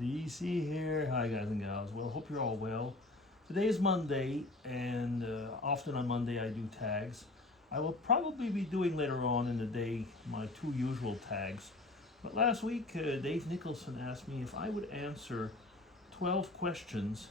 DC here. Hi, guys and gals. Well, hope you're all well. Today is Monday, and often on Monday I do tags. I will probably be doing later on in the day my two usual tags. But last week, Dave Nicholson asked me if I would answer 12 questions,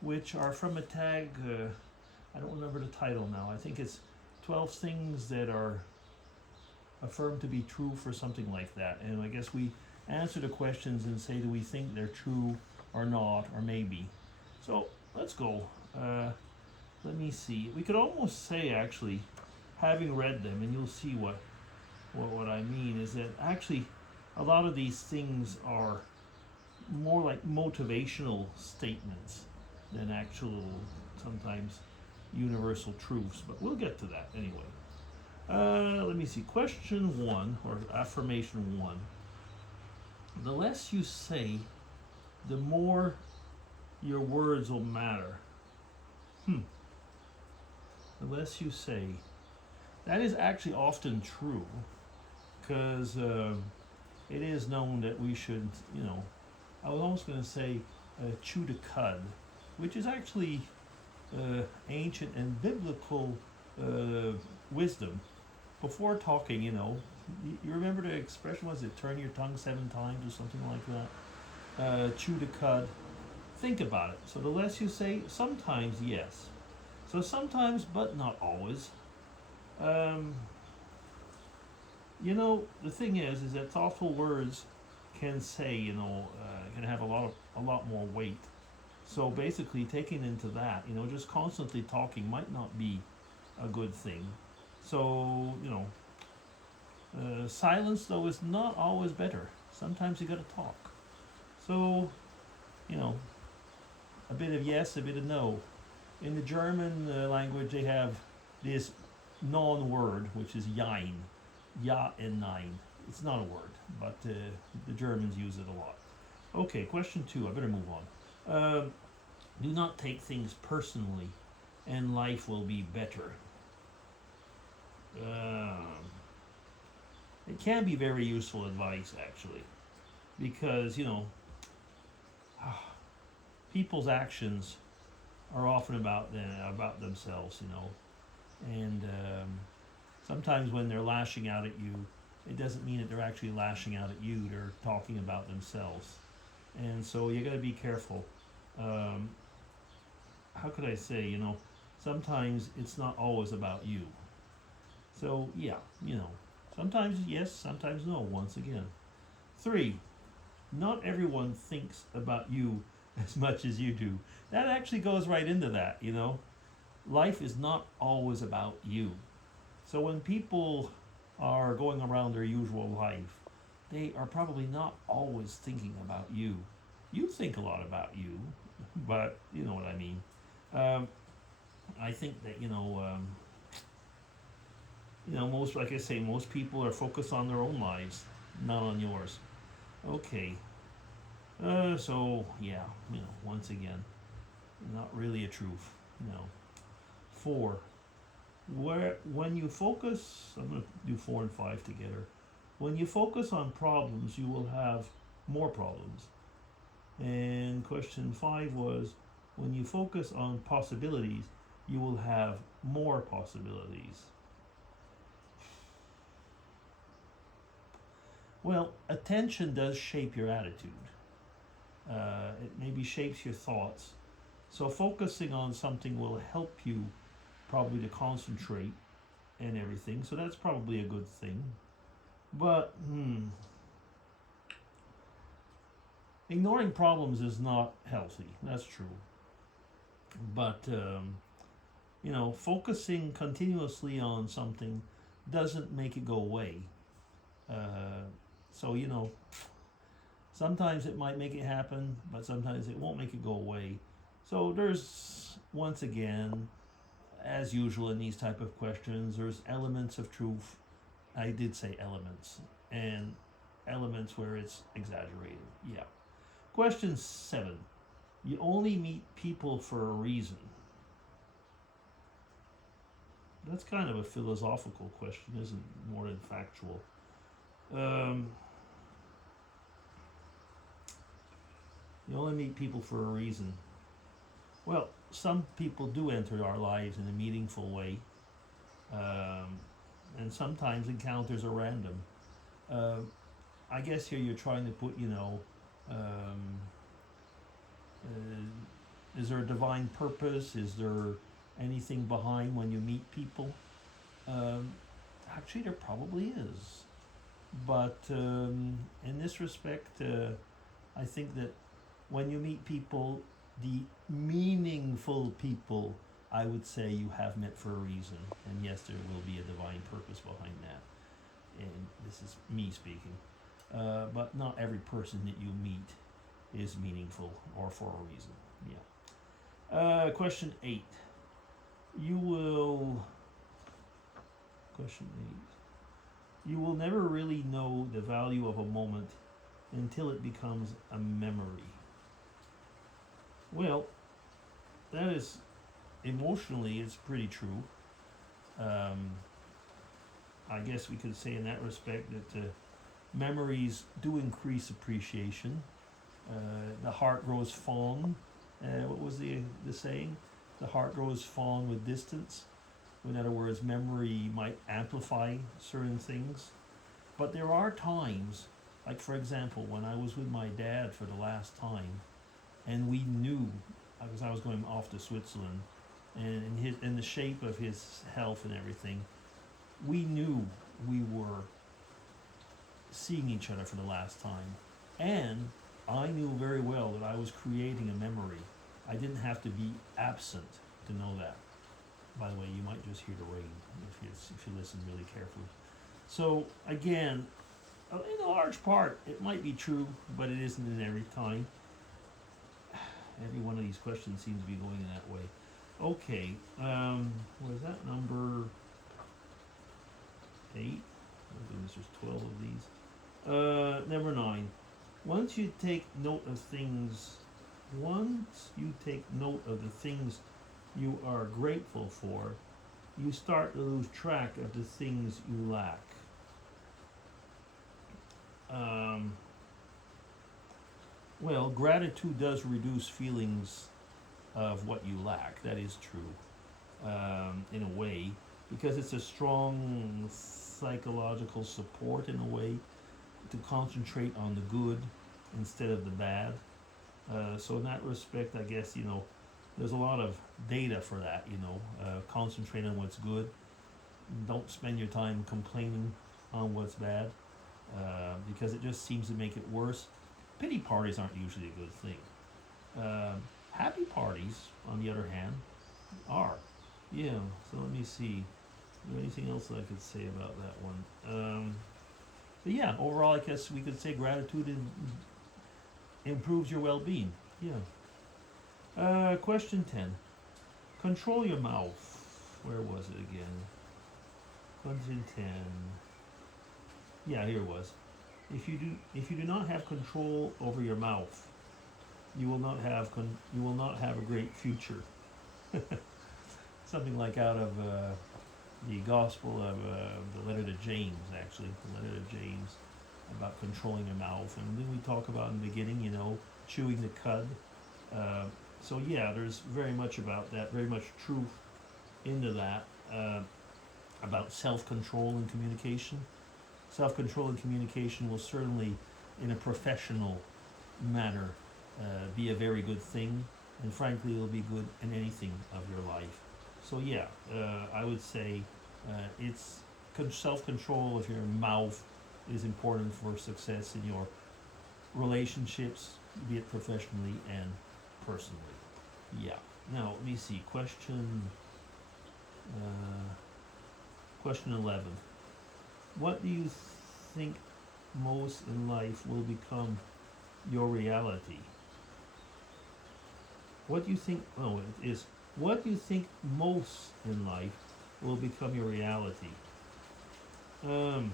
which are from a tag. I don't remember the title now. I think it's 12 things that are affirmed to be true for something like that. And I guess we answer the questions and say, do we think they're true or not, or maybe. So let's go. Let me see. We could almost say, actually, having read them, and you'll see what I mean, is that actually a lot of these things are more like motivational statements than actual, sometimes universal truths. But we'll get to that anyway. Let me see. Question one, or affirmation one. The less you say, the more your words will matter. The less you say. That is actually often true, because it is known that we should, I was almost going to say chew the cud, which is actually ancient and biblical wisdom. Before talking, you remember the expression, was it turn your tongue 7 times or something like that? Chew the cud. Think about it. So the less you say, sometimes yes. So sometimes, but not always. The thing is that thoughtful words can say, can have a lot more weight. So basically, taking into that, just constantly talking might not be a good thing. So, silence, though, is not always better. Sometimes you gotta talk. So, a bit of yes, a bit of no. In the German language, they have this non-word, which is jein. Ja and nein. It's not a word, but the Germans use it a lot. Okay, question 2. I better move on. Do not take things personally, and life will be better. It can be very useful advice, actually, because people's actions are often about themselves, and sometimes when they're lashing out at you, it doesn't mean that they're actually lashing out at you. They're talking about themselves, and so you got to be careful. How could I say? Sometimes it's not always about you. So yeah, sometimes yes, sometimes no, once again. 3, not everyone thinks about you as much as you do. That actually goes right into that, Life is not always about you. So when people are going around their usual life, they are probably not always thinking about you. You think a lot about you, but you know what I mean. I think that, like I say, most people are focused on their own lives, not on yours. Okay. So yeah, once again, not really a truth. 4. When you focus, I'm going to do 4 and 5 together. When you focus on problems, you will have more problems. And question 5 was, when you focus on possibilities, you will have more possibilities. Well, attention does shape your attitude. It maybe shapes your thoughts. So focusing on something will help you probably to concentrate and everything. So that's probably a good thing. But, ignoring problems is not healthy. That's true. But, focusing continuously on something doesn't make it go away. So, sometimes it might make it happen, but sometimes it won't make it go away. So there's, once again, as usual in these type of questions, there's elements of truth. I did say elements, and elements where it's exaggerated. Yeah. Question 7. You only meet people for a reason. That's kind of a philosophical question, isn't it? More than factual. You only meet people for a reason. Well, some people do enter our lives in a meaningful way, um, and sometimes encounters are random. Uh, I guess here you're trying to put, um, is there a divine purpose? Is there anything behind when you meet people? Um, Actually, there probably is. But in this respect, I think that when you meet people, the meaningful people, I would say you have met for a reason. And yes, there will be a divine purpose behind that. And this is me speaking. But not every person that you meet is meaningful or for a reason. Yeah. Question 8. You will. Question 8. You will never really know the value of a moment until it becomes a memory. Well, that is emotionally, it's pretty true. Um, I guess we could say in that respect that memories do increase appreciation. The heart grows fond. What was the saying? The heart grows fond with distance. In other words, memory might amplify certain things. But there are times, like for example, when I was with my dad for the last time, and we knew, because I was going off to Switzerland, and in the shape of his health and everything, we knew we were seeing each other for the last time. And I knew very well that I was creating a memory. I didn't have to be absent to know that. By the way, you might just hear the rain if you listen really carefully. So again, in a large part, it might be true, but it isn't in every time. Every one of these questions seems to be going in that way. Okay, was that number 8? Oh goodness, there's 12 of these. Number 9. Once you take note of the things you are grateful for, you start to lose track of the things you lack. Well, gratitude does reduce feelings of what you lack. That is true, in a way, because it's a strong psychological support in a way to concentrate on the good instead of the bad. So in that respect, I guess, there's a lot of data for that, concentrate on what's good. Don't spend your time complaining on what's bad, because it just seems to make it worse. Pity parties aren't usually a good thing. Happy parties, on the other hand, are. Yeah, so let me see. Is there anything else I could say about that one? But yeah, overall, I guess we could say gratitude improves your well-being. Yeah. Question 10. Control your mouth. Where was it again? Question 10. Yeah, here it was. If you do not have control over your mouth, you will not have a great future. Something like out of the Gospel of the letter to James, actually, the letter to James, about controlling your mouth. And then we talk about in the beginning, chewing the cud. So yeah, there's very much about that, very much truth into that, about self-control and communication. Self-control and communication will certainly, in a professional manner, be a very good thing, and frankly, it'll be good in anything of your life. So yeah, I would say it's self-control of your mouth is important for success in your relationships, be it professionally and personally. Yeah. Now let me see. Question 11. What do you think most in life will become your reality? What do you think? Oh, it is. What do you think most in life will become your reality? I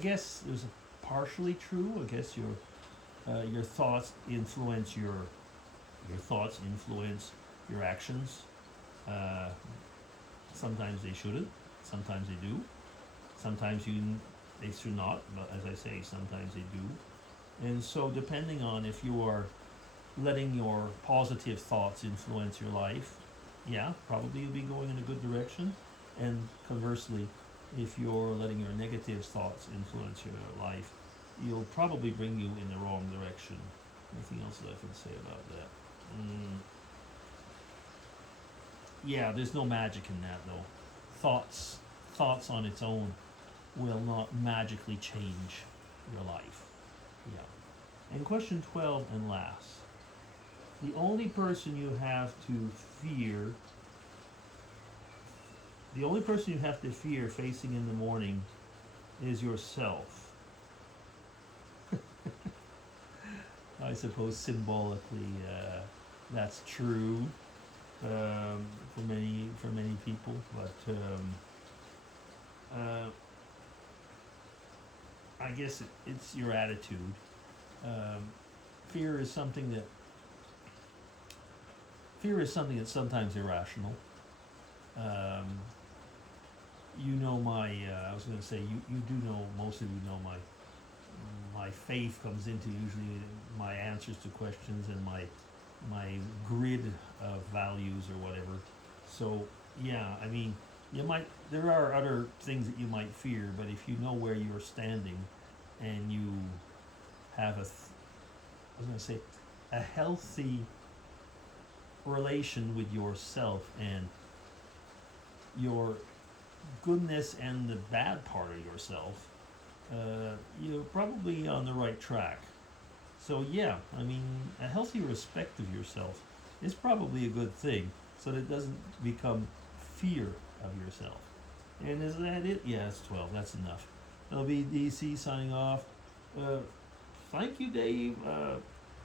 guess there's partially true. I guess your thoughts influence your thoughts influence your actions. Sometimes they shouldn't. Sometimes they do. Sometimes they should not. But as I say, sometimes they do. And so, depending on if you are letting your positive thoughts influence your life, yeah, probably you'll be going in a good direction. And conversely, if you're letting your negative thoughts influence your life, you'll probably bring you in the wrong direction. Anything else that I can say about that? Yeah, there's no magic in that though. Thoughts, thoughts on its own will not magically change your life. Yeah. And question 12 and last. The only person you have to fear, the only person you have to fear facing in the morning is yourself. I suppose symbolically, that's true for many people, but I guess it's your attitude. Fear is something that that's sometimes irrational. You know my. I was going to say you do know, most of you know my faith comes into usually my answers to questions and my grid of values or whatever. So yeah, I mean, there are other things that you might fear, but if you know where you're standing and you have I was going to say, a healthy relation with yourself and your goodness and the bad part of yourself, you're probably on the right track. So yeah, I mean, a healthy respect of yourself is probably a good thing, so that it doesn't become fear of yourself. And is that it? Yeah, it's 12. That's enough. LBDC signing off. Thank you, Dave.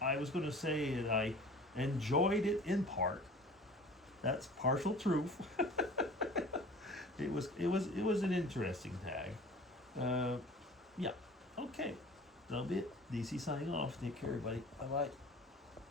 I was going to say that I enjoyed it in part. That's partial truth. It was an interesting tag. Yeah. Okay. That'll be it. DC signing off. Take care, everybody. Bye bye.